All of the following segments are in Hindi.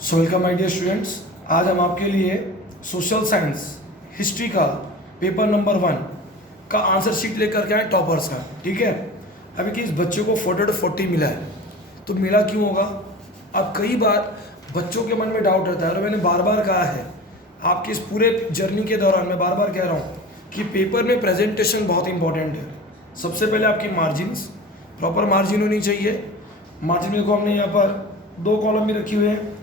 So welcome my dear students. आज हम आपके लिए सोशल साइंस हिस्ट्री का पेपर नंबर 1 का आंसर शीट लेकर के आए टॉपर्स का। ठीक है, अभी कि इस बच्चे को 40 मिला है, तो मिला क्यों होगा? अब कई बार बच्चों के मन में डाउट रहता है और मैंने बार बार कहा है आपके इस पूरे जर्नी के दौरान, मैं बार बार कह रहा हूँ कि पेपर में प्रेजेंटेशन बहुत इंपॉर्टेंट है। सबसे पहले आपकी मार्जिन्स, प्रॉपर मार्जिन होनी चाहिए। मार्जिन में को हमने यहाँ पर 2 कॉलम भी रखी हुए हैं।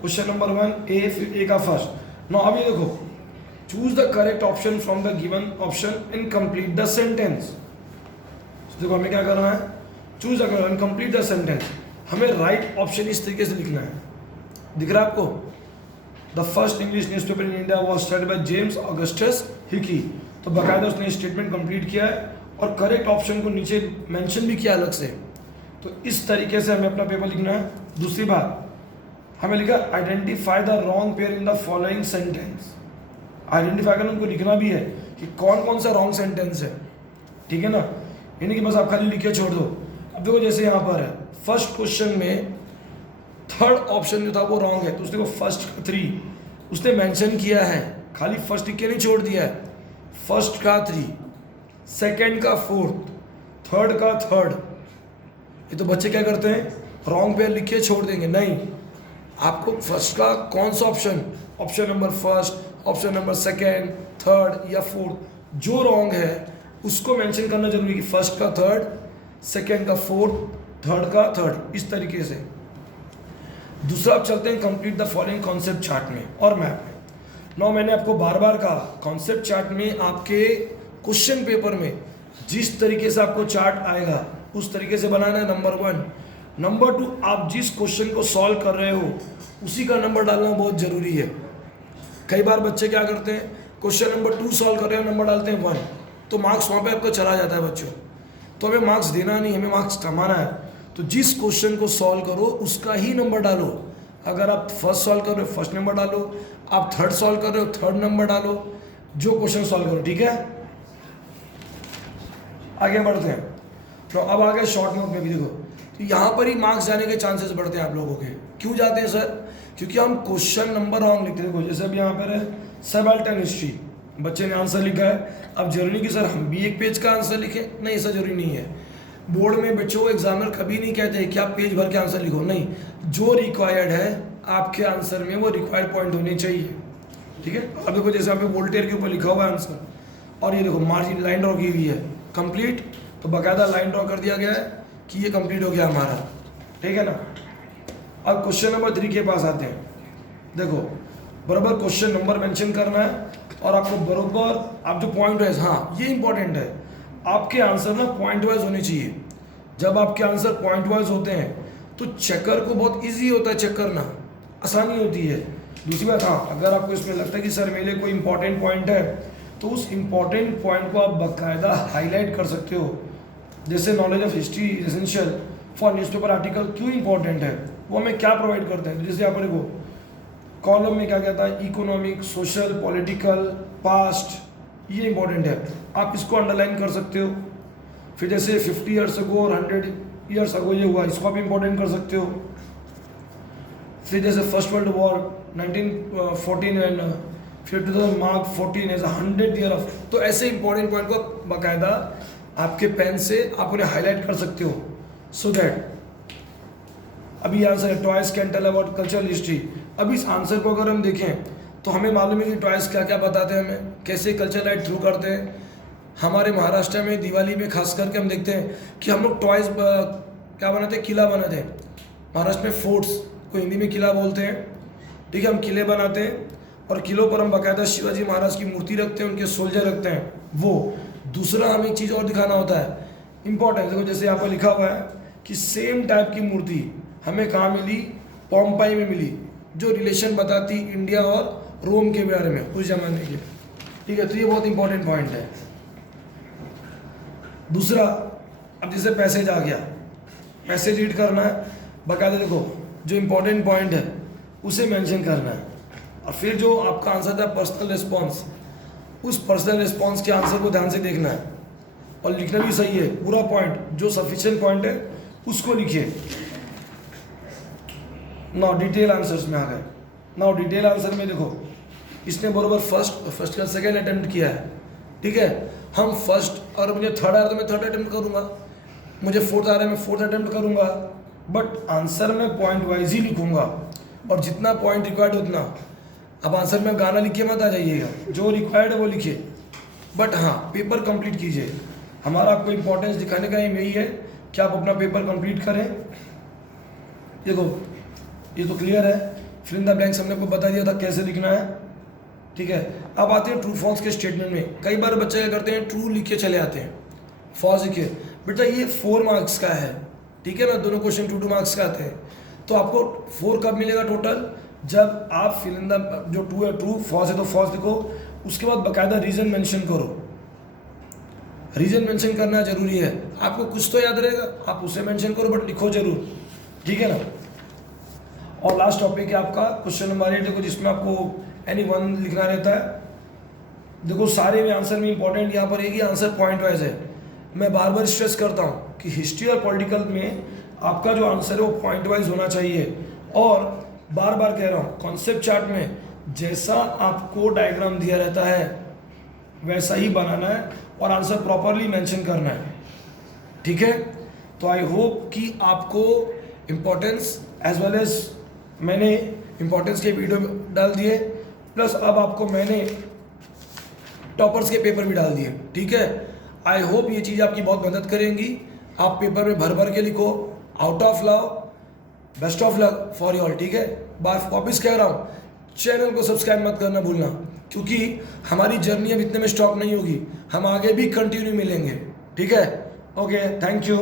क्वेश्चन नंबर 1 ए, फिर ए का फर्स्ट। नाउ अभी देखो, choose the correct option from the given option in complete the sentence. देखो हमें क्या करना है, choose the correct complete the sentence. हमें राइट ऑप्शन इस तरीके से लिखना है। दिख रहा है आपको? The first English news paper in India was started by James Augustus Hicky. तो बाकायदा उसने स्टेटमेंट कंप्लीट किया है और करेक्ट ऑप्शन को नीचे मेंशन भी किया अलग से। तो इस तरीके से हमें अपना पेपर लिखना है। दूसरी बात, हमें लिखा identify the wrong pair in the following sentence. Identify करना उनको लिखना भी है कि कौन कौन सा रॉन्ग सेंटेंस है। ठीक है ना, यानी कि बस आप खाली लिख के छोड़ दो। अब देखो जैसे यहाँ पर है, फर्स्ट क्वेश्चन में थर्ड ऑप्शन जो था वो रॉन्ग है, तो उसने को फर्स्ट 3 उसने मेंशन किया है, खाली फर्स्ट लिख के नहीं छोड़ दिया है। फर्स्ट का 3, सेकेंड का 4th, थर्ड का 3rd। ये तो बच्चे क्या करते हैं, रॉन्ग पेयर लिख के छोड़ देंगे। नहीं, आपको फर्स्ट का कौन सा option, option number first, option number second, 3rd या 4th जो रॉन्ग है उसको मेंशन करना जरूरी है कि फर्स्ट का 3rd, सेकेंड का 4th, थर्ड का 3rd, इस तरीके से। दूसरा आप चलते हैं complete the following concept chart में और मैप में। नौ मैंने आपको बार बार कहा कॉन्सेप्ट चार्ट में आपके क्वेश्चन पेपर में जिस तरीके से आपको चार्ट आएगा उस तरीके से बनाना है, नंबर 1। नंबर 2, आप जिस क्वेश्चन को सॉल्व कर रहे हो उसी का नंबर डालना बहुत ज़रूरी है। कई बार बच्चे क्या करते हैं, क्वेश्चन नंबर 2 सॉल्व कर रहे हो, नंबर डालते हैं 1, तो मार्क्स वहाँ पे आपका चला जाता है बच्चों। तो हमें मार्क्स देना नहीं, हमें मार्क्स कमाना है। तो जिस क्वेश्चन को सॉल्व करो उसका ही नंबर डालो। अगर आप फर्स्ट सॉल्व कर रहे हो फर्स्ट नंबर डालो, आप थर्ड सॉल्व कर रहे हो 3rd नंबर डालो, जो क्वेश्चन सॉल्व करो। ठीक है, आगे बढ़ते हैं। तो अब आगे शॉर्ट नोट में भी देखो, तो यहाँ पर ही मार्क्स जाने के चांसेस बढ़ते हैं आप लोगों के। क्यों जाते हैं सर? क्योंकि हम क्वेश्चन नंबर रॉन्ग लिखते हैं। देखो जैसे अब यहाँ पर है सबाल्टर्न हिस्ट्री, बच्चे ने आंसर लिखा है। अब जरूरी नहीं कि सर हम भी एक पेज का आंसर लिखें, नहीं ऐसा जरूरी नहीं है। बोर्ड में बच्चों को एग्जामिनर कभी नहीं कहते कि आप पेज भर के आंसर लिखो, नहीं, जो रिक्वायर्ड है आपके आंसर में वो रिक्वायर्ड पॉइंट होने चाहिए। ठीक है, अब देखो जैसे यहाँ पे वोल्टेयर के ऊपर लिखा हुआ है आंसर, और ये देखो मार्जिन लाइन ड्रॉ की हुई है कंप्लीट, तो बाकायदा लाइन ड्रॉ कर दिया गया है कि ये कंप्लीट हो गया हमारा। ठीक है ना। अब क्वेश्चन नंबर 3 के पास आते हैं। देखो बराबर क्वेश्चन नंबर मेंशन करना है और आपको बराबर आप जो पॉइंट वाइज, हाँ ये इंपॉर्टेंट है, आपके आंसर ना पॉइंट वाइज होने चाहिए। जब आपके आंसर पॉइंट वाइज होते हैं तो चेकर को बहुत इजी होता है, चेक करना आसानी होती है। दूसरी बात, हाँ अगर आपको इसमें लगता है कि सर मेरे कोई इंपॉर्टेंट पॉइंट है तो उस इंपॉर्टेंट पॉइंट को आप बाकायदा हाईलाइट कर सकते हो। जैसे knowledge of history is essential for newspaper article, क्यों इंपॉर्टेंट है, वो हमें क्या प्रोवाइड करते हैं। जैसे यहाँ पर देखो कॉलम में क्या कहता है, इकोनॉमिक, सोशल, पॉलिटिकल, पास्ट, ये इंपॉर्टेंट है, आप इसको अंडरलाइन कर सकते हो। फिर जैसे 50 ईयर्स अगो और 100 ईयर्स अगो ये हुआ, इसको आप इंपॉर्टेंट कर सकते हो। फिर जैसे फर्स्ट वर्ल्ड वॉर 1914 एंड फिर 2000 मार्क 14 एज 100 ईयर ऑफ, तो ऐसे इंपॉर्टेंट पॉइंट को बाकायदा आपके पेन से आप उन्हें हाईलाइट कर सकते हो। सो दैट अभी आंसर है toys can tell about cultural history. अब इस आंसर को अगर हम देखें तो हमें मालूम है कि टॉयज क्या क्या बताते हैं, हमें कैसे कल्चर लाइट थ्रू करते हैं। हमारे महाराष्ट्र में दिवाली में खास करके हम देखते हैं कि हम लोग टॉयज क्या बनाते हैं, किला बनाते हैं। महाराष्ट्र में फोर्ट्स को हिंदी में किला बोलते हैं। ठीक है, हम किले बनाते हैं और किलों पर हम बाकायदा शिवाजी महाराज की मूर्ति रखते हैं, उनके सोल्जर रखते हैं। वो दूसरा हमें एक चीज़ और दिखाना होता है इंपॉर्टेंट। देखो जैसे यहाँ पर लिखा हुआ है कि सेम टाइप की मूर्ति हमें कहाँ मिली, पोम्पाई में मिली, जो रिलेशन बताती इंडिया और रोम के बारे में उस जमाने के। ठीक है, तो ये बहुत इंपॉर्टेंट पॉइंट है। दूसरा, अब जैसे पैसेज आ गया, पैसेज रीड करना है, बाकायदा देखो जो इंपॉर्टेंट पॉइंट है उसे मेंशन करना है। और फिर जो आपका आंसर था पर्सनल रिस्पॉन्स, उस पर्सनल रिस्पॉन्स के आंसर को ध्यान से देखना है और लिखना भी सही है, पूरा पॉइंट जो सफिशिएंट पॉइंट है उसको लिखिए। नाउ डिटेल आंसर्स में आ गए। नाउ डिटेल आंसर में देखो, इसने बरोबर फर्स्ट का सेकेंड अटेम्प्ट किया है, ठीक है। हम फर्स्ट और मुझे थर्ड आ रहा है तो मैं थर्ड अटेम्प्ट करूँगा, मुझे फोर्थ आ रहा है मैं फोर्थ अटेम्प्ट करूँगा, बट आंसर में पॉइंट वाइज ही लिखूँगा और जितना पॉइंट रिक्वायर्ड उतना। अब आंसर में गाना लिख के मत आ जाइएगा, जो रिक्वायर्ड है वो लिखिए, बट हाँ पेपर कंप्लीट कीजिए। हमारा आपको इम्पोर्टेंस दिखाने का एम यही है कि आप अपना पेपर कंप्लीट करें। देखो ये तो क्लियर है, फिल इन द ब्लैंक्स हमने आपको बता दिया था कैसे लिखना है, ठीक है। अब आते हैं ट्रू फॉल्स के स्टेटमेंट में। कई बार बच्चे क्या करते हैं, ट्रू लिख के चले आते हैं, फॉल्स लिखे। बेटा ये 4 मार्क्स का है, ठीक है ना, दोनों क्वेश्चन 2 मार्क्स का आते हैं। तो आपको 4 कब मिलेगा टोटल, जब आप फिल इन द जो ट्रू है ट्रू, फॉल्स है तो फॉल्स लिखो, उसके बाद बाकायदा रीज़न मेंशन करो। रीज़न मेंशन करना जरूरी है, आपको कुछ तो याद रहेगा, आप उसे मेंशन करो बट लिखो जरूर, ठीक है ना। और लास्ट टॉपिक है आपका क्वेश्चन नंबर 8, देखो जिसमें आपको एनी वन लिखना रहता है। देखो सारे में आंसर में इंपॉर्टेंट यहाँ पर है कि आंसर पॉइंट वाइज है। मैं बार बार स्ट्रेस करता हूँ कि हिस्ट्री और पॉलिटिकल में आपका जो आंसर है वो पॉइंट वाइज होना चाहिए, और बार बार कह रहा हूँ कॉन्सेप्ट चार्ट में जैसा आपको डायग्राम दिया रहता है वैसा ही बनाना है और आंसर प्रॉपरली मेंशन करना है, ठीक है। तो आई होप कि आपको इम्पोर्टेंस एज वेल एज मैंने इम्पोर्टेंस के वीडियो डाल दिए, प्लस अब आपको मैंने टॉपर्स के पेपर भी डाल दिए, ठीक है। आई होप ये चीज़ आपकी बहुत मदद करेंगी। आप पेपर में भर भर के लिखो, आउट ऑफ लाओ, best of luck for you all, ठीक है। बार वापिस कह रहा हूँ, चैनल को सब्सक्राइब मत करना भूलना, क्योंकि हमारी जर्नी अब इतने में स्टॉप नहीं होगी, हम आगे भी कंटिन्यू मिलेंगे, ठीक है। Okay, thank you.